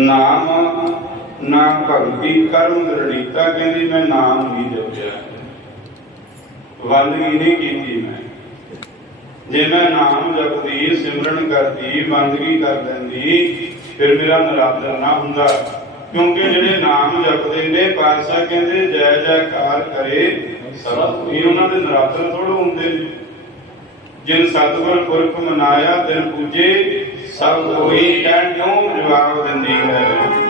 ਨਾਮ, ਨਾ ਭਗਤੀ ਕਰਮ ਦ੍ਰਿੜੀਤਾ ਕਹਿੰਦੀ ਮੈਂ ਨਾਮ ਨਹੀਂ ਜਪਿਆ। ਬੰਦਗੀ ਨਹੀਂ ਕੀਤੀ ਮੈਂ। ਜੇ ਮੈਂ ਨਾਮ ਜਪਦੀ, ਸਿਮਰਨ ਕਰਦੀ ਬੰਦਗੀ ਕਰ ਲੈਂਦੀ, ਫਿਰ ਮੇਰਾ ਨਰਾਦਰ ਨਾ ਹੁੰਦਾ। ਕਿਉਂਕਿ ਜਿਹੜੇ ਨਾਮ ਜਪਦੇ ਨੇ, ਪਾਤਸ਼ਾਹ ਕਹਿੰਦੇ, ਜੈ ਜੈਕਾਰ ਕਰੇ ਸਭ ਇਹ ਉਹਨਾਂ ਦੇ ਨਰਾਦਰ ਥੋੜ੍ਹ ਹੁੰਦੇ ਜਿਨ ਸਤਗੁਰ ਪੁਰਖ ਮਨਾਇਆ ਦਿਨ ਪੂਜੇ ਸਭ ਕੋਈ ਕਹਿਣ ਕਿਉਂ ਜਵਾਬ ਦਿੰਦੀ ਹੈ।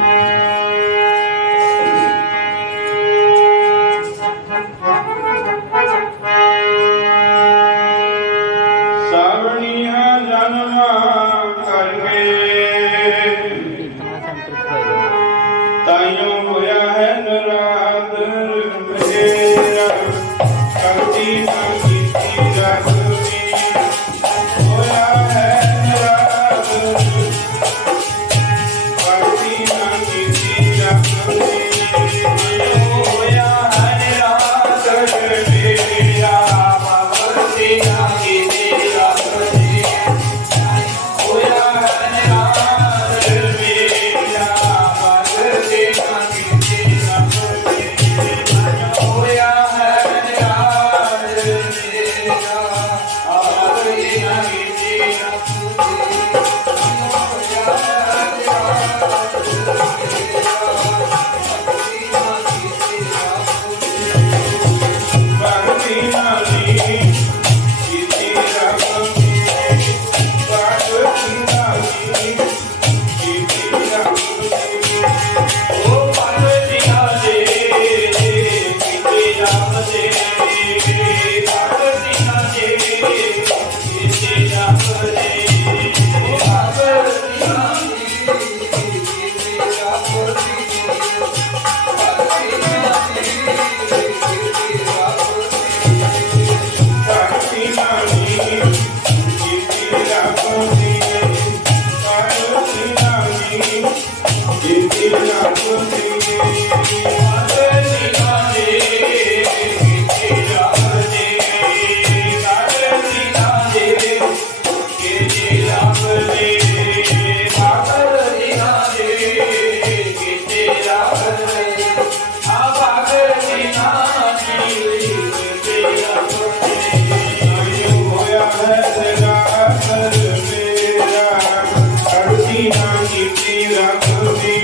ਨਾ ਕੀਤੀ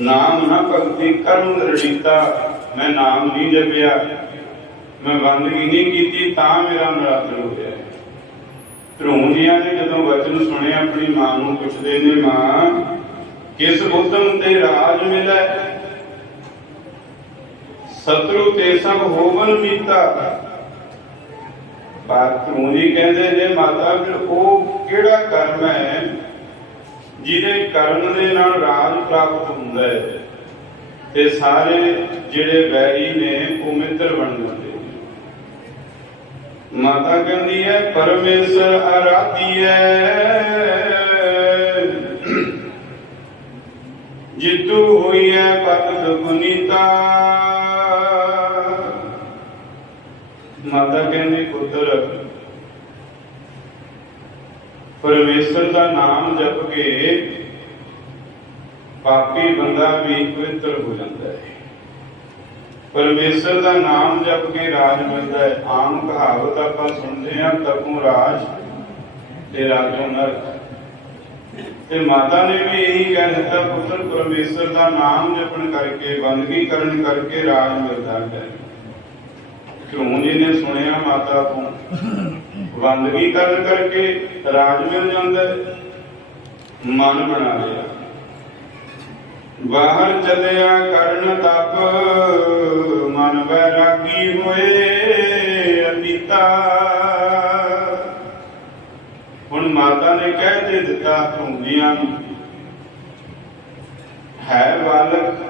ਨਾਮ ਨਾ ਭਗਤੀ ਕਰਮ ਦ੍ਰਿੜੀਤਾ ਮੈਂ ਨਾਮ ਨਹੀਂ ਜਪਿਆ। ਮੈਂ ਬੰਦਗੀ ਨਹੀਂ ਕੀਤੀ, ਤਾਂ ਮੇਰਾ ਨਰਾਦਰ ਹੋ ਗਿਆ। ਧਰੂਮ ਜੀਆਂ ਨੇ ਜਦੋਂ ਵਚਨ ਸੁਣੇ, ਆਪਣੀ ਮਾਂ ਨੂੰ ਪੁੱਛਦੇ ਨੇ, ਮਾਂ, ਕਿਸ ਉਦਮ ਤੇ ਰਾਜ ਮਿਲੈ? ਸਤਰੂ ਤੇ ਸਭ ਹੋਵਨ ਮੀਤਾ। ਪਰ ਧਰੂਮ ਜੀ ਕਹਿੰਦੇ ਨੇ, ਮਾਤਾ, ਫਿਰ ਉਹ ਕਿਹੜਾ ਕਰਮ ਹੈ ਜਿਹਦੇ ਕਰਨ ਦੇ ਨਾਲ ਰਾਜ ਪ੍ਰਾਪਤ ਹੁੰਦਾ ਹੈ। ਤੇ ਸਾਰੇ ਜਿਹੜੇ ਵੈਰੀ ਨੇ ਉਹ ਮਿੱਤਰ ਬਣ ਜਾਂਦੇ ਨੇ। ਮਾਤਾ ਕਹਿੰਦੀ ਹੈ, ਪਰਮੇਸ਼ਰ ਆਰਾਧੀਐ ਜਿੱਤੂ ਹੋਈ ਹੈ ਪਤ ਪੁਨੀਤਾ ਮਾਤਾ ਕਹਿੰਦੀ, ਪੁੱਤਰ ਪਰਮੇਸ਼ਰ ਦਾ ਨਾਮ ਜਪ ਕੇ ਪਾਪੀ ਬੰਦਾ ਵੀ ਪਵਿੱਤਰ ਹੋ ਜਾਂਦਾ ਹੈ। ਪਰਮੇਸ਼ਰ ਦਾ ਨਾਮ ਜਪ ਕੇ ਰਾਜ ਮਿਲਦਾ ਹੈ। ਆਮ ਕਹਾਵਤ ਆਪਾਂ ਸੁਣਦੇ ਹਾਂ, ਤਪੂ ਰਾਜ ਤੇ ਰਾਜੋ ਨਰਕ। ਤੇ ਮਾਤਾ ਨੇ ਵੀ ਇਹੀ ਕਹਿ ਦਿੱਤਾ, ਪੁੱਤਰ, ਪਰਮੇਸ਼ਰ ਦਾ ਨਾਮ ਜਪਣ ਕਰਕੇ ਬੰਦਗੀ ਕਰਨ ਕਰਕੇ ਰਾਜ ਮਿਲਦਾ ਹੈ। ਕਿਉਂ ਜੀ ਨੇ ਸੁਣਿਆ ਮਾਤਾ ਤੋਂ? ਵੰਦਗੀ ਕਰਨ ਕਰਕੇ ਰਾਜ ਮਿਲ ਜਾਂਦਾ ਮਨ ਬਣਾ ਲਿਆ। ਬਾਹਰ ਚੱਲਿਆ ਕਰਨ ਤਪ, ਮਨ ਵੈਰਾਗੀ ਹੋਏ ਅਨੀਤਾ ਹੁਣ ਮਾਤਾ ਨੇ ਕਹਿ ਤੇ ਦਿੱਤਾ ਧੁੰਦੀਆਂ ਹੈ ਬਾਲਕ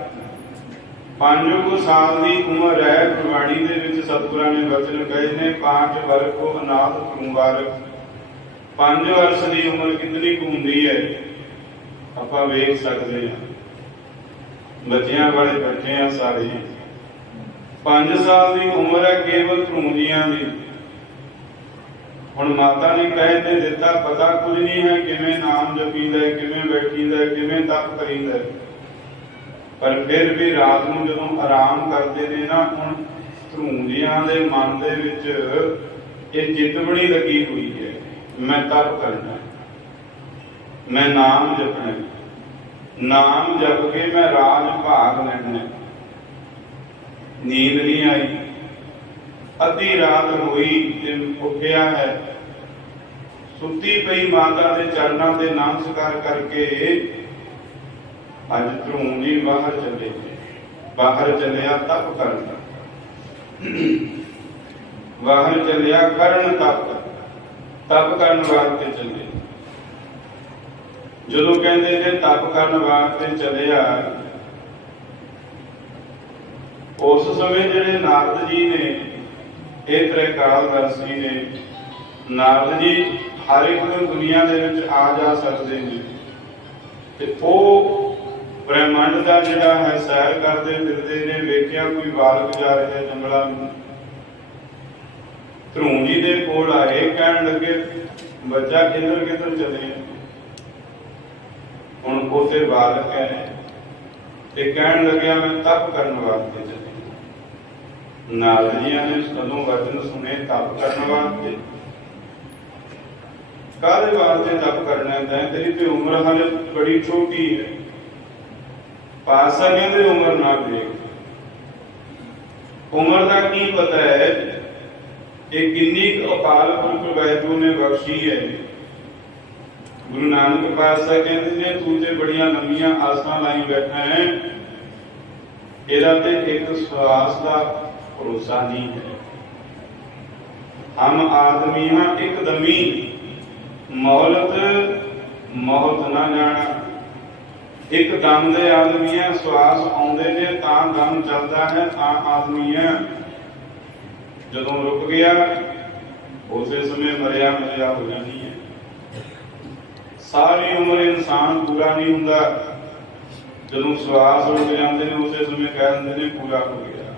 ਪੰਜ ਕੁ ਸਾਲ ਦੀ ਉਮਰ ਹੈ, ਗੁਰਬਾਣੀ ਦੇ ਵਿੱਚ ਸਤਿਗੁਰਾਂ ਨੇ ਵਚਨ ਕਹੇ ਨੇ ਪੰਜ ਵਰਗ ਕੋ ਅਨਾਥ ਕੁੰਵਾਰਕ ਪੰਜ ਵਰਸ ਦੀ ਉਮਰ ਕਿੰਨੀ ਕੁ ਹੁੰਦੀ ਹੈ? ਆਪਾਂ ਵੇਖ ਸਕਦੇ ਹਾਂ। ਬੱਚਿਆਂ ਵਾਲੇ ਬੱਚੇ ਆ ਸਾਰੇ। 5 ਸਾਲ ਦੀ ਉਮਰ ਹੈ ਕੇਵਲ ਧਰੂੰਦੀਆਂ ਦੀ। ਹੁਣ ਮਾਤਾ ਨੇ ਕਹਿ ਤੇ ਦਿੱਤਾ, ਪਤਾ ਕੁਝ ਨਹੀਂ ਹੈ ਕਿਵੇਂ ਨਾਮ ਜਪੀਦਾ ਹੈ, ਕਿਵੇਂ ਬੈਠੀਦਾ ਹੈ, ਕਿਵੇਂ ਤਪ ਕਰੀਦਾ ਪਰ ਫਿਰ ਵੀ ਰਾਤ ਨੂੰ ਜਦੋਂ ਆਰਾਮ ਕਰਦੇ ਨੇ ਨਾ, ਹੁਣ ਧਰੂੰਦੀਆਂ ਦੇ ਮਨ ਦੇ ਵਿੱਚ ਇਹ ਚਿਤਵਣੀ ਲੱਗੀ ਹੋਈ ਹੈ। ਮੈਂ ਤਪ ਕਰਨਾ ਮੈਂ ਨਾਮ ਜਪਣਾ ਨਾਮ ਜਪ ਕੇ ਮੈਂ ਰਾਜ ਭਾਗ ਲੈਣਾ ਨੀਂਦ ਨਹੀਂ ਆਈ। ਅੱਧੀ ਰਾਤ ਹੋਈ ਤੇ ਉੱਠਿਆ ਹੈ। ਸੁੱਤੀ ਪਈ ਮਾਤਾ ਦੇ ਚਰਨਾਂ ਤੇ ਨਮਸਕਾਰ ਕਰਕੇ ਅੱਜ ਧਰੂੰਗੀ ਬਾਹਰ ਚੱਲੇ। ਬਾਹਰ ਚੱਲਿਆ ਤਪ ਕਰਨ ਬਾਹਰ ਚੱਲਿਆ ਕਰਨ ਤਪ ਤਪ ਕਰਨ ਵਾਸਤੇ ਚੱਲੇ। ਜਦੋਂ ਕਹਿੰਦੇ ਨੇ ਤਪ ਕਰਨ ਵਾਸਤੇ ਚੱਲਿਆ, ਉਸ ਸਮੇਂ ਜਿਹੜੇ ਨਾਰਦ ਜੀ ਨੇ, ਇਹ ਤ੍ਰਿਕਾਲ ਦਰਸ਼ੀ ਨੇ, ਨਾਰਦ ਜੀ ਹਰ ਇੱਕ ਦੁਨੀਆ ਦੇ ਵਿੱਚ ਆ ਜਾ ਸਕਦੇ ਨੇ। ਤੇ ਉਹ ਬ੍ਰਹਿਮੰਡ ਦਾ ਜਿਹੜਾ ਹੈ ਸੈਰ ਕਰਦੇ ਫਿਰਦੇ ਨੇ, ਵੇਖਿਆ ਕੋਈ ਬਾਲਕ ਜਾ ਰਿਹਾ ਜੰਗਲਾਂ ਨੂੰ? ਧਰੂੰ ਜੀ ਦੇ ਕੋਲ ਆਏ, ਕਹਿਣ ਲੱਗੇ, ਬੱਚਾ ਕਿੱਧਰ ਕਿੱਧਰ ਚਲੇ ਹੁਣ ਉਥੇ ਬਾਲਕ ਹੈ। ਤੇ ਕਹਿਣ ਲੱਗਿਆ ਮੈਂ ਤਪ ਕਰਨ ਵਾਸਤੇ ਚੱਲਿਆ ਨਾਰਦ ਜੀਆਂ ਨੇ ਕਦੋਂ ਵਚਨ ਸੁਣੇ, ਤਪ ਕਰਨ ਵਾਸਤੇ। ਕਾਹਦੇ ਵਾਸਤੇ ਤਪ ਕਰਨਾ ਹੈ? ਤੇਰੀ ਤੇ ਉਮਰ ਹਾਲੇ ਬੜੀ ਛੋਟੀ ਹੈ। ਪਾਸਾ ਕਹਿੰਦੇ ਉਮਰ ਨਾ ਦੇਖ ਉਮਰ ਦਾ ਕੀ ਪਤਾ ਹੈ ਇਹ ਕਿੰਨੀ ਕੁ ਅਕਾਲ ਪੁਰਖ ਵੈਦੂ ਨੇ ਬਖਸ਼ੀ ਹੈ ਗੁਰੂ ਨਾਨਕ ਪਾਤਸ਼ਾਹ ਕਹਿੰਦੇ ਨੇ ਤੂੰ ਤੇ ਬੜੀਆਂ ਲੰਮੀਆਂ ਆਸਾਂ ਲਾਈ ਬੈਠਾ ਹੈ ਇਹਦਾ ਤੇ ਇੱਕ ਸਵਾਸ ਦਾ ਭਰੋਸਾ ਨਹੀਂ ਹੈ ਹਮ ਆਦਮੀ ਹਾਂ ਇੱਕਦਮੀ ਮੌਲਤ ਮੌਤ ਨਾ ਜਾਣਾ ਇੱਕ ਦਮ ਦੇ ਆਦਮੀ ਹੈ ਸਵਾਸ ਆਉਂਦੇ ਨੇ, ਤਾਂ ਦਮ ਚੱਲਦਾ ਹੈ, ਤਾਂ ਆਦਮੀ ਜਦੋਂ ਰੁਕ ਗਿਆ, ਉਸੇ ਸਮੇਂ ਮਰਿਆ ਮਰਿਆ ਹੋ ਜਾਣੀ ਹੈ। ਸਾਰੀ ਉਮਰ ਇਨਸਾਨ ਪੂਰਾ ਨਹੀਂ ਹੁੰਦਾ। ਜਦੋਂ ਸਵਾਸ ਰੁਕ ਜਾਂਦੇ ਨੇ, ਉਸੇ ਸਮੇਂ ਕਹਿ ਦਿੰਦੇ ਨੇ, ਪੂਰਾ ਹੋ ਗਿਆ।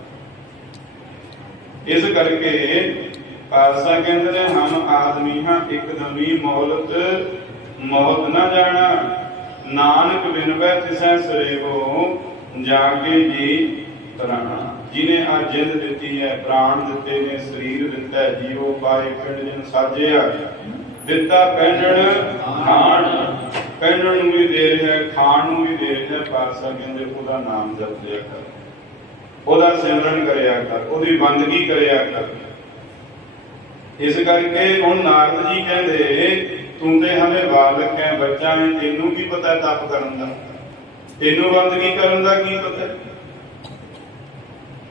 ਇਸ ਕਰਕੇ ਪਾਸਾ ਕਹਿੰਦੇ ਨੇ, ਹਮ ਆਦਮੀ ਹਾਂ ਇੱਕਦਮੀ ਮੌਲਤ, ਮੌਤ ਨਾ ਜਾਣਾ। ਨਾਨਕ ਬਿਨਵੈ ਤਿਸੈ ਸਰੇਵੋ ਜਾ ਜੀ ਪ੍ਰਾਣਾ ਜਿਨੇ ਆ ਜਿੰਦ ਦਿੱਤੀ ਹੈ, ਪ੍ਰਾਣ ਦਿੱਤੇ ਨੇ, ਸਰੀਰ ਦਿੱਤਾ ਹੈ, ਜੀਵੋ ਪਾਏ ਪਿੰਡ ਜਨ ਸਾਜਿਆ ਦਿੱਤਾ ਪਹਿਨਣ ਖਾਣ। ਪਹਿਨਣ ਨੂੰ ਵੀ ਦੇ ਰਿਹਾ ਖਾਣ ਨੂੰ ਵੀ ਦੇ ਰਿਹਾ ਹੈ। ਕਹਿੰਦੇ ਉਹਦਾ ਨਾਮ ਜਪ ਕਰ। ਉਹਦਾ ਸਿਮਰਨ ਕਰਿਆ ਕਰ, ਉਹਦੀ ਬੰਦਗੀ ਕਰਿਆ ਕਰ। ਇਸ ਕਰਕੇ ਹੁਣ ਨਾਰਦ ਜੀ ਕਹਿੰਦੇ ਤੂੰ ਤੇ ਹਲੇ ਬਾਲਕ ਹੈ ਬੱਚਾ ਹੈ ਤੈਨੂੰ ਕੀ ਪਤਾ ਤਪ ਕਰਨ ਦਾ? ਤੈਨੂੰ ਬੰਦਗੀ ਕਰਨ ਦਾ ਕੀ ਪਤਾ?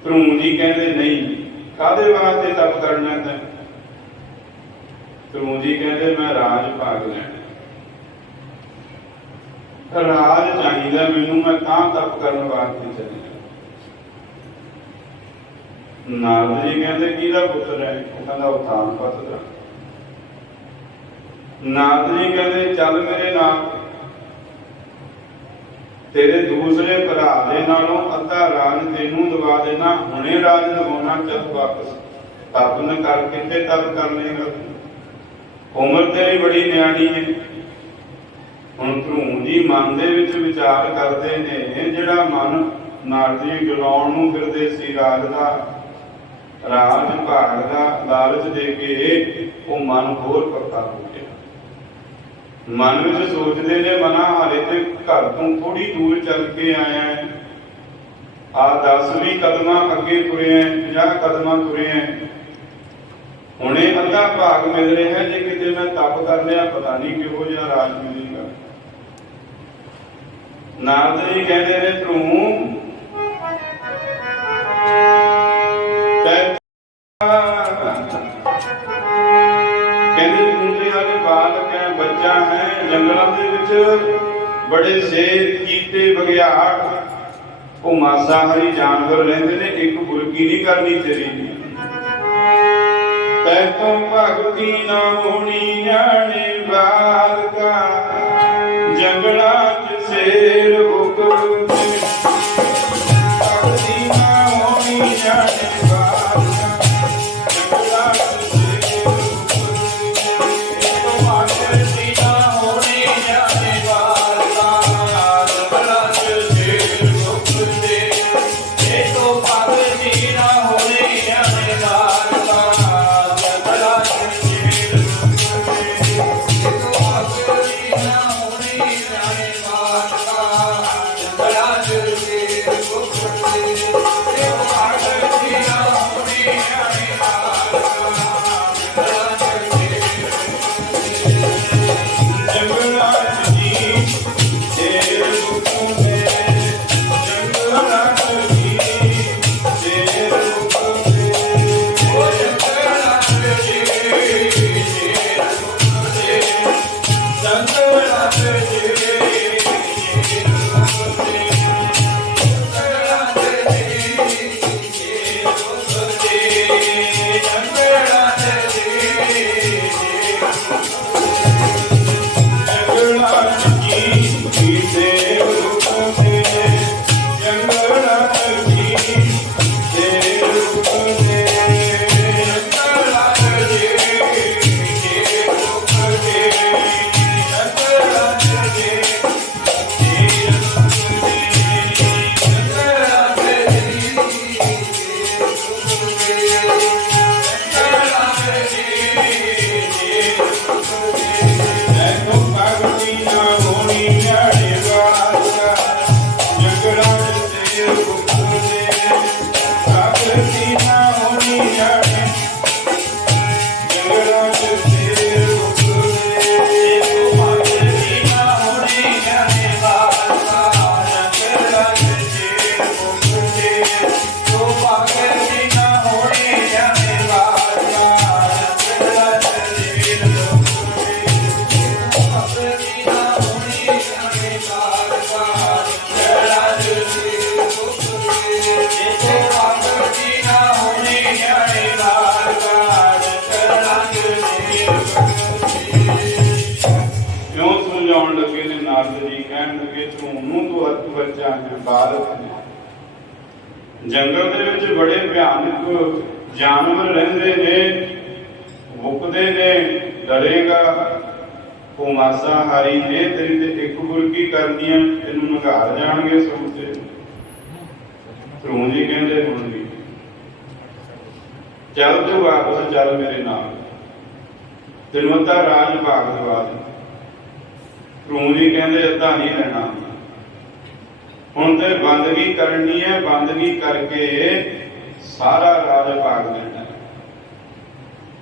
ਧਰੂਮ ਜੀ ਕਹਿੰਦੇ ਨਹੀਂ ਕਾਦੇ ਵਾਸਤੇ ਤਪ ਕਰਨਾ ਹੈ ਧਰੂਮ ਜੀ ਕਹਿੰਦੇ, ਮੈਂ ਰਾਜ ਭਾਗ ਲੈਣਾ। ਰਾਜ ਚਾਹੀਦਾ ਮੈਨੂੰ, ਮੈਂ ਤਾਂ ਤਪ ਕਰਨ ਵਾਸਤੇ ਚੱਲਿਆ। ਨਾਰਦ ਜੀ ਕਹਿੰਦੇ, ਕਿਹਦਾ ਪੁੱਤਰ ਹੈ ਉਹ ਕਹਿੰਦਾ ਉਤਾਨ ਪਤ ਦਾ। ਨਾਰਦ ਜੀ ਕਹਿੰਦੇ, ਚੱਲ ਮੇਰੇ ਨਾਲ। ਤੇਰੇ ਦੂਸਰੇ ਭਰਾ ਦੇ ਨਾਲੋਂ ਅੱਧਾ ਰਾਜ ਤੈਨੂੰ ਦਵਾ ਦੇਣਾ, ਹੁਣੇ ਰਾਜ ਦਵਾਉਣਾ, ਚੱਲ ਵਾਪਸ। ਤਪ ਨ ਕਰ ਕਿਤੇ ਤਪ ਕਰ ਲੇਗਾ ਉਮਰ ਤੇਰੀ ਬੜੀ ਨਿਆਣੀ ਹੈ। ਹੁਣ ਭਰੂਣ ਜੀ ਮਨ ਦੇ ਵਿੱਚ ਵਿਚਾਰ ਕਰਦੇ ਨੇ, ਜਿਹੜਾ ਮਨ ਨਾਰਦੀ ਗਲਾਉਣ ਨੂੰ ਫਿਰਦੇ ਸੀ ਰਾਜ ਦਾ, ਰਾਜ ਭਾਗ ਦਾ ਲਾਲਚ ਦੇ ਕੇ ਉਹ ਮਨ ਹੋਰ ਪੱਕਾ ਹੋ ਗਿਆ। ਮਨ ਵਿੱਚ ਸੋਚਦੇ ਨੇ, ਮਨਾ ਹਾਲੇ ਤੇ ਘਰ ਤੋਂ ਥੋੜੀ ਦੂਰ ਚੱਲ ਕੇ ਆਇਆ ਹੈ। ਆ 10 ਵੀ ਕਦਮਾਂ ਅੱਗੇ ਤੁਰੇ ਹੈ 50 ਕਦਮਾਂ ਤੁਰੇ ਹੈ। ਹੁਣੇ ਅੱਧਾ ਭਾਗ ਮਿਲ ਰਿਹਾ ਜੇ ਕਿਤੇ ਮੈਂ ਤਪ ਕਰ ਲਿਆ, ਪਤਾ ਨਹੀਂ ਕਿਹੋ ਜਿਹਾ ਰਾਜ ਮਿਲੇਗਾ। ਨਾਰਦ ਜੀ ਕਹਿੰਦੇ ਨੇ, ਤੂੰ ਵਿੱਚ ਬੜੇ ਸ਼ੇਰ ਕੀਤੇ ਬਗਿਆੜ। ਉਹ ਮਾਸਾਹਾਰੀ ਜਾਨਵਰ ਰਹਿੰਦੇ ਨੇ, ਇੱਕ ਬੁਰਕੀ ਨਹੀਂ ਕਰਨੀ ਤੇਰੀ। ਤੈ ਭਗਤੀ ਨਾ ਹੋਣੀ ਜਾਣੇ ਬਾਲਕਾ ਜੰਗਲਾਂ 'ਚ ਸ਼ੇਰ ਉਗਦੇ ਲੱਗੇ ਨੇ ਨਾਰਦ ਜੀ ਕਹਿਣ ਲੱਗੇ, ਤੂੰ ਨੂੰ ਤੋਂ ਹੱਥ ਬੱਚਾ ਹੈ ਬਾਲਕ ਜੰਗਲ ਦੇ ਵਿੱਚ ਬੜੇ ਭਿਆਨਕ ਜਾਨਵਰ ਰਹਿੰਦੇ ਨੇ ਭੁੱਖਦੇ ਨੇ, ਡਰੇਗਾ। ਉਹ ਮਾਸਾਹਾਰੀ ਨੇ ਤੇਰੀ ਤੇ ਇੱਕ ਬੁਰਕੀ ਕਰਦੀਆਂ ਤੈਨੂੰ ਨਗਾਰ ਜਾਣਗੇ ਸੋਚਦੇ ਧਰੂਣ ਜੀ ਕਹਿੰਦੇ ਹੁਣ ਵੀ ਚੱਲ ਤੂੰ ਵਾਪਸ ਚੱਲ ਮੇਰੇ ਨਾਲ। ਤੈਨੂੰ ਅੱਧਾ ਰਾਜ ਭਾਗ ਦਵਾ ਦੇ। ਧਰੂਣ ਜੀ ਕਹਿੰਦੇ ਅੱਧਾ ਨਹੀਂ ਲੈਣਾ ਹੁਣ ਤੇ ਬੰਦਗੀ ਕਰਨੀ ਹੈ, ਬੰਦਗੀ ਕਰਕੇ ਸਾਰਾ ਰਾਜ ਭਾਗ ਲੈਣਾ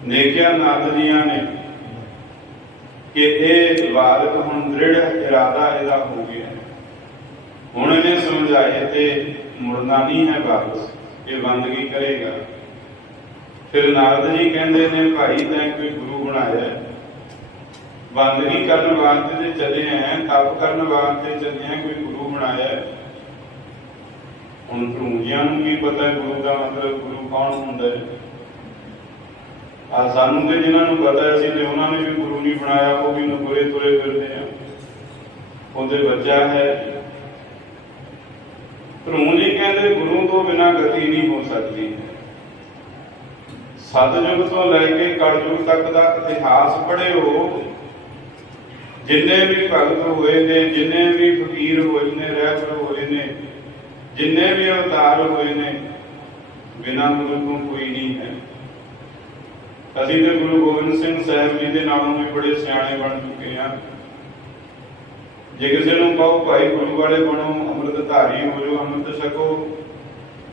ਨੇਕਿਆ ਦੇਖਿਆ ਨੰਦ ਨੇ ਕਿ ਇਹ ਬਾਲਕ ਹੁਣ ਦ੍ਰਿੜ ਇਰਾਦਾ ਇਹਦਾ ਹੋ ਗਿਆ ਹੁਣ ਇਹਨੇ ਸਮਝਾਏ ਤੇ ਮੁੜਨਾ ਨਹੀਂ ਹੈ ਵਾਪਸ, ਇਹ ਬੰਦਗੀ ਕਰੇਗਾ। ਫਿਰ ਨਾਰਦ ਜੀ ਕਹਿੰਦੇ ਨੇ, ਭਾਈ ਤੈਂ ਕੋਈ ਗੁਰੂ ਬਣਾਇਆ ਹੈ। ਬੰਦਗੀ ਕਰਨ ਵਾਸਤੇ ਤੇ ਚੱਲੇ ਆਂ, ਤਪ ਕਰਨ ਵਾਸਤੇ ਚੱਲੇ ਆਂ, ਕੋਈ ਗੁਰੂ ਬਣਾਇਆ ਹੁਣ ਭਰੂਜੀਆਂ ਨੂੰ ਕੀ ਪਤਾ ਗੁਰੂ ਦਾ ਮਤਲਬ, ਗੁਰੂ ਕੌਣ ਹੁੰਦਾ ਹੈ? ਆ ਸਾਨੂੰ ਤੇ ਜਿਨ੍ਹਾਂ ਨੂੰ ਪਤਾ ਸੀ ਤੇ ਉਹਨਾਂ ਨੇ ਵੀ ਗੁਰੂ ਨਹੀਂ ਬਣਾਇਆ, ਉਹ ਵੀ ਨਗੁਰੇ ਤੁਰੇ ਫਿਰਦੇ ਆ। ਉਹਦੇ ਬੱਚਾ ਹੈ। ਭਰੂਣ ਜੀ ਕਹਿੰਦੇ ਗੁਰੂ ਤੋਂ ਬਿਨਾਂ ਗਤੀ ਨਹੀਂ ਹੋ ਸਕਦੀ। ਸਤਜੁਗ ਤੋਂ ਲੈ ਕੇ ਕਲਯੁਗ ਤੱਕ ਦਾ ਇਤਿਹਾਸ ਪੜ੍ਹਿਓ। ਜਿੰਨੇ ਵੀ ਭਗਤ ਹੋਏ ਨੇ, ਜਿੰਨੇ ਵੀ ਫਕੀਰ ਹੋਏ ਨੇ, ਰਹਿਬਰ ਹੋਏ ਨੇ, ਜਿੰਨੇ ਵੀ ਅਵਤਾਰ ਹੋਏ ਨੇ, ਬਿਨਾਂ ਗੁਰੂ ਤੋਂ ਕੋਈ ਨਹੀਂ ਹੈ। ਅਸੀਂ ਤੇ ਗੁਰੂ ਗੋਬਿੰਦ ਸਿੰਘ ਸਾਹਿਬ ਜੀ ਦੇ ਨਾਲੋਂ ਵੀ ਬੜੇ ਸਿਆਣੇ ਬਣ ਚੁੱਕੇ ਹਾਂ। ਜੇ ਕਿਸੇ ਨੂੰ ਕਹੋ, ਭਾਈ ਗੁਰੂ ਵਾਲੇ ਬਣੋ ਅੰਮ੍ਰਿਤ ਧਾਰੀ ਹੋ ਜਾਓ, ਅੰਮ੍ਰਿਤ ਛਕੋ,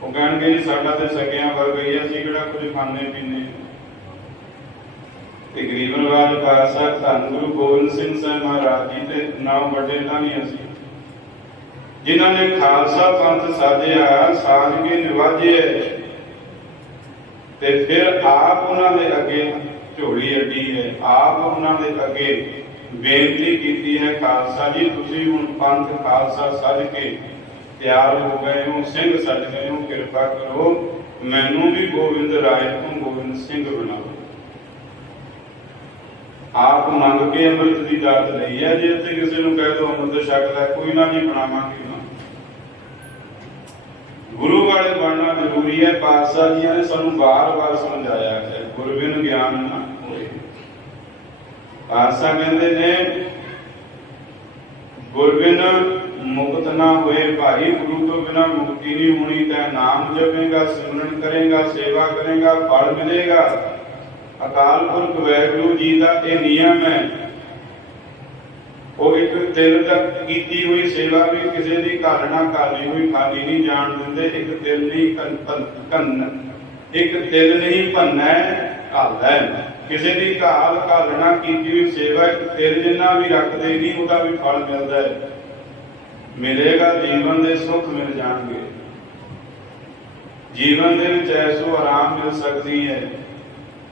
ਉਹ ਕਹਿਣਗੇ, ਜੀ ਸਾਡਾ ਤੇ ਸਕਿਆਂ ਵਰਗਾ ਹੀ ਅਸੀਂ ਕਿਹੜਾ ਕੁਝ ਖਾਂਦੇ ਪੀਂਦੇ ਤੇ ਗਰੀਬ ਨਵਾਜ ਪਾਸਾ ਧੰਨ ਗੁਰੂ ਗੋਬਿੰਦ ਸਿੰਘ ਸਾਹਿਬ ਮਹਾਰਾਜ ਜੀ ਤੇ ਨਾਮ ਵੱਡੇ ਤਾਂ ਨਹੀਂ ਅਸੀਂ। ਜਿਨ੍ਹਾਂ ਨੇ ਖਾਲਸਾ ਪੰਥ ਸਾਜਿਆ ਸਾਜ ਕੇ ਤੇ ਫਿਰ ਆਪ ਉਹਨਾਂ ਦੇ ਅੱਗੇ ਝੋਲੀ ਅੱਡੀ ਹੈ। ਆਪ ਉਹਨਾਂ ਦੇ ਅੱਗੇ ਬੇਨਤੀ ਕੀਤੀ ਹੈ, ਖਾਲਸਾ ਜੀ, ਤੁਸੀਂ ਹੁਣ ਪੰਥ ਖਾਲਸਾ ਸੱਜ ਕੇ ਤਿਆਰ ਹੋ ਗਏ ਹੋ, ਸਿੰਘ ਸੱਜ ਗਏ ਹੋ, ਕਿਰਪਾ ਕਰੋ। ਮੈਨੂੰ ਵੀ ਗੋਬਿੰਦ ਰਾਏ ਤੋਂ ਗੋਬਿੰਦ ਸਿੰਘ ਬਣਾਓ। ਆਪ ਮੰਗ ਕੇ ਅੰਮ੍ਰਿਤ ਦੀ ਦਾਤ ਲਈ ਹੈ, ਜੇ ਤੇ ਕਿਸੇ ਨੂੰ ਕਹਿ ਦੋ ਅੰਮ੍ਰਿਤ ਛਕ ਲੈ, ਕੋਈ ਨਾ ਜੀ ਬਣਾਵਾਂਗੇ ਨਾ। ਗੁਰੂ ਵਾਲੇ ਬਣਨਾ ਜ਼ਰੂਰੀ ਹੈ, ਪਾਤਸ਼ਾਹ ਜੀਆਂ ਨੇ ਸਾਨੂੰ ਬਾਰ-ਬਾਰ ਸਮਝਾਇਆ ਹੈ, ਗੁਰਬਿਨ ਗਿਆਨ ਨਾ ਹੋਏ। ਪਾਤਸ਼ਾਹ ਕਹਿੰਦੇ ਨੇ, ਗੁਰਬਿਨ ਮੁਕਤ ਨਾ ਹੋਏ ਭਾਈ, ਗੁਰੂ ਤੋਂ ਬਿਨਾ ਮੁਕਤੀ ਨਹੀਂ ਹੋਣੀ, ਤੈ ਨਾਮ ਜਪੇਗਾ, ਸਿਮਰਨ ਕਰੇਗਾ, ਸੇਵਾ ਕਰੇਗਾ, ਫਲ ਮਿਲੇਗਾ। ਅਕਾਲ ਪੁਰਖ ਵੈਗੁਰੂ ਜੀ ਦਾ ਇਹ ਨਿਯਮ ਹੈ। ਉਹ ਇੱਕ ਦਿਲ ਤੱਕ ਕੀਤੀ ਹੋਈ ਸੇਵਾ ਵੀ ਕਿਸੇ ਦੀ ਘਾਲਣਾ ਘਾਲੀ ਹੋਈ, ਖਾਲੀ ਨਹੀਂ ਜਾਣ ਦਿੰਦੇ, ਇੱਕ ਦਿਲ ਨਹੀਂ ਕੰਨ ਇੱਕ ਦਿਲ ਨਹੀਂ ਭੰਨਾ ਘਾਲਦਾ ਕਿਸੇ ਦੀ ਘਾਲ ਘਾਲਣਾ ਕੀਤੀ ਹੋਈ ਸੇਵਾ ਇੱਕ ਦਿਲ ਜਿੰਨਾ ਵੀ ਰੱਖਦੇ ਨਹੀਂ, ਉਹਦਾ ਵੀ ਫਲ ਮਿਲਦਾ ਹੈ। ਮਿਲੇਗਾ, ਜੀਵਨ ਦੇ ਸੁੱਖ ਮਿਲ ਜਾਣਗੇ। ਜੀਵਨ ਦੇ ਵਿੱਚ ਐਸੋ ਆਰਾਮ ਮਿਲ ਸਕਦੀ ਹੈ।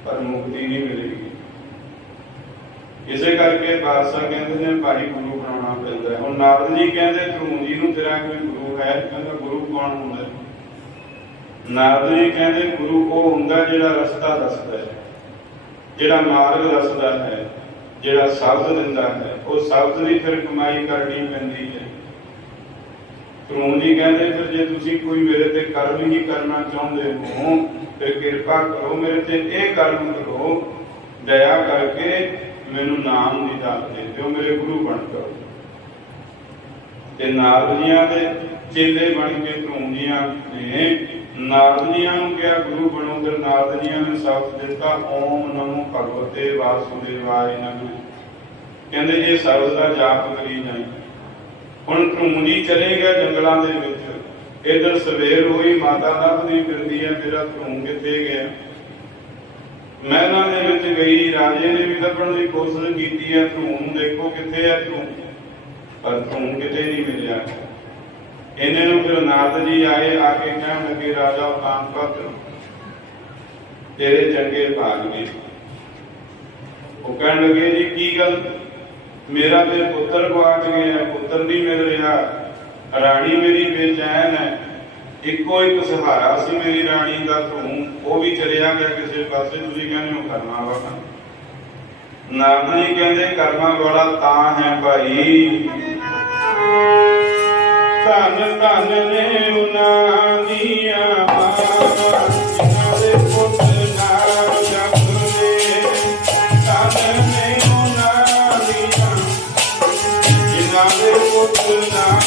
ਪਰ ਮੁਕਤੀ ਨਹੀਂ ਮਿਲੇਗੀ। ਇਸੇ ਕਰਕੇ ਬਾਦਸ਼ਾਹ ਕਹਿੰਦੇ ਨੇ, ਭਾਈ ਗੁਰੂ ਬਣਾਉਣਾ ਪੈਂਦਾ ਹੈ। ਹੁਣ ਨਾਰਦ ਜੀ ਕਹਿੰਦੇ ਧਰੂਮ ਜੀ ਨੂੰ ਤੇਰਾ ਕੋਈ ਗੁਰੂ ਹੈ? ਕਹਿੰਦਾ, ਗੁਰੂ ਕੌਣ ਹੁੰਦਾ ਨਾਰਦ ਜੀ ਕਹਿੰਦੇ, ਗੁਰੂ ਉਹ ਹੁੰਦਾ ਜਿਹੜਾ ਰਸਤਾ ਦੱਸਦਾ ਹੈ, ਜਿਹੜਾ ਮਾਰਗ ਦੱਸਦਾ ਹੈ, ਜਿਹੜਾ ਸ਼ਬਦ ਦਿੰਦਾ ਹੈ। ਉਹ ਸ਼ਬਦ ਦੀ ਫਿਰ ਕਮਾਈ ਕਰਨੀ ਪੈਂਦੀ ਹੈ। ਧਰੂਮ ਕਹਿੰਦੇ, ਫਿਰ ਜੇ ਤੁਸੀਂ ਕੋਈ ਮੇਰੇ ਤੇ ਕਰਮ ਹੀ ਕਰਨਾ ਚਾਹੁੰਦੇ ਹੋ ਫਿਰ ਕਿਰਪਾ ਕਰੋ, ਮੇਰੇ ਤੇ ਇਹ ਕਰਮ ਕਰੋ ਦਇਆ ਕਰਕੇ ਮੈਨੂੰ ਨਾਮ ਦੀ ਦਾਤ ਦੇ ਦਿਓ ਮੇਰੇ ਗੁਰੂ ਬਣ ਕਰੋ ਤੇ ਨਾਰਦ ਦੇ ਚੇਲੇ ਬਣ ਕੇ ਧਰੂਮ ਨੇ ਨਾਰਦ ਨੂੰ ਕਿਹਾ ਗੁਰੂ ਬਣੋ, ਤੇ ਨਾਰਦ ਨੇ ਸ਼ਬਦ ਦਿੱਤਾ, ਓਮ ਨਮੋ ਭਗਵਤੇ ਵਾਸੁਦੇਵਾਏ ਨਮः ਕਹਿੰਦੇ, ਇਹ ਸ਼ਬਦ ਦਾ ਜਾਪ ਕਰੀ ਜਾਈ। ਹੁਣ ਧਰੂਮ ਚਲੇ ਗਿਆ ਜੰਗਲਾਂ ਦੇ ਵਿੱਚ। ਇਧਰ ਸਵੇਰ ਹੋਈ, ਮਾਤਾ ਲੱਭਦੀ ਫਿਰਦੀ ਹੈ, ਮੇਰਾ ਧੂੰ ਕਿੱਥੇ ਗਿਆ? ਮਹਿਲਾਂ ਦੇ ਵਿੱਚ ਗਈ, ਰਾਜੇ ਨੇ ਵੀ ਲੱਭਣ ਦੀ ਕੋਸ਼ਿਸ਼ ਕੀਤੀ ਹੈ ਧਰੂਮ ਦੇਖੋ ਕਿੱਥੇ ਹੈ ਧਰੂਮ ਪਰ ਧਰੂਮ ਕਿਤੇ ਨਹੀਂ ਮਿਲਿਆ। ਇਹਨੇ ਨੂੰ ਫਿਰ ਨਾਰਦ ਜੀ ਆਏ, ਆ ਕੇ ਕਹਿਣ ਲੱਗੇ, ਰਾਜਾ ਕਾਂਪਤ ਤੇਰੇ ਚੰਗੇ ਭਾਗ ਨੇ। ਉਹ ਕਹਿਣ ਲੱਗੇ, ਜੀ, ਕੀ ਗੱਲ? ਮੇਰਾ ਤੇ ਪੁੱਤਰ ਗਵਾਚ ਗਿਆ, ਪੁੱਤਰ ਨਹੀਂ ਮਿਲ ਰਿਹਾ। ਰਾਣੀ ਮੇਰੀ ਬੇਚੈਨ ਹੈ। ਇੱਕੋ ਇੱਕ ਸਹਾਰਾ ਸੀ ਮੇਰੀ ਰਾਣੀ ਦਾ ਤੂੰ। ਉਹ ਵੀ ਚਲਿਆ ਗਿਆ ਕਿਸੇ ਪਾਸੇ, ਤੁਸੀਂ ਕਹਿੰਦੇ ਹੋ ਕਰਨਾ ਵਾਲਾ ਨਾਰਦ ਜੀ ਕਹਿੰਦੇ, ਕਰਮਾਂ ਵਾਲਾ ਤਾਂ ਹੈ ਭਾਈ। ਧੰਨ ਧੰਨ ਨੇ ਉਹਨਾਂ ਦੀਆਂ ਮਾਵਾਂ ਜਿਨ੍ਹਾਂ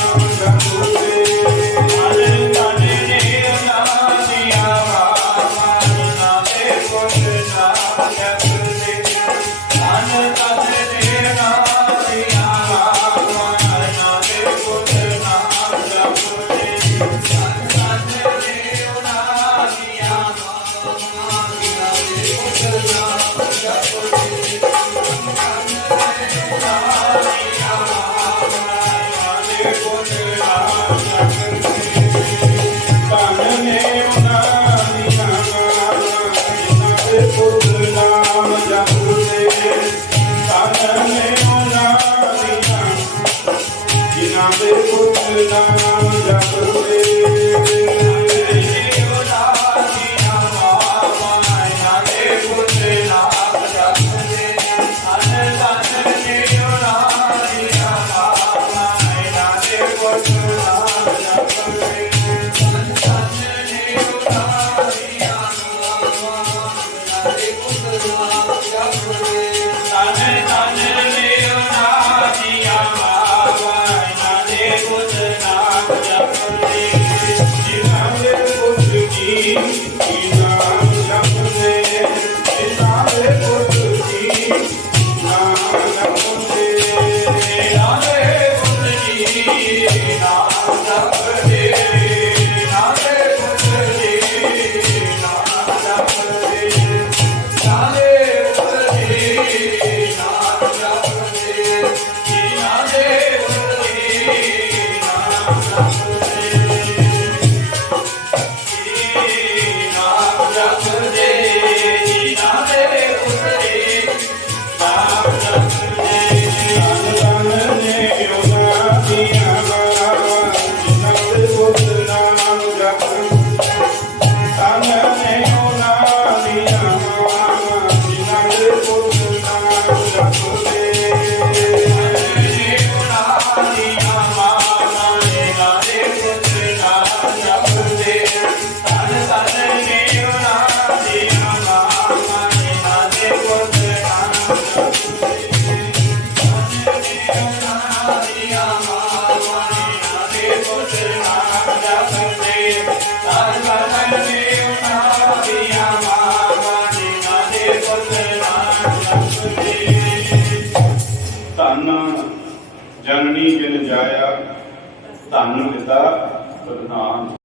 ਜਨਨੀ ਜਿਨ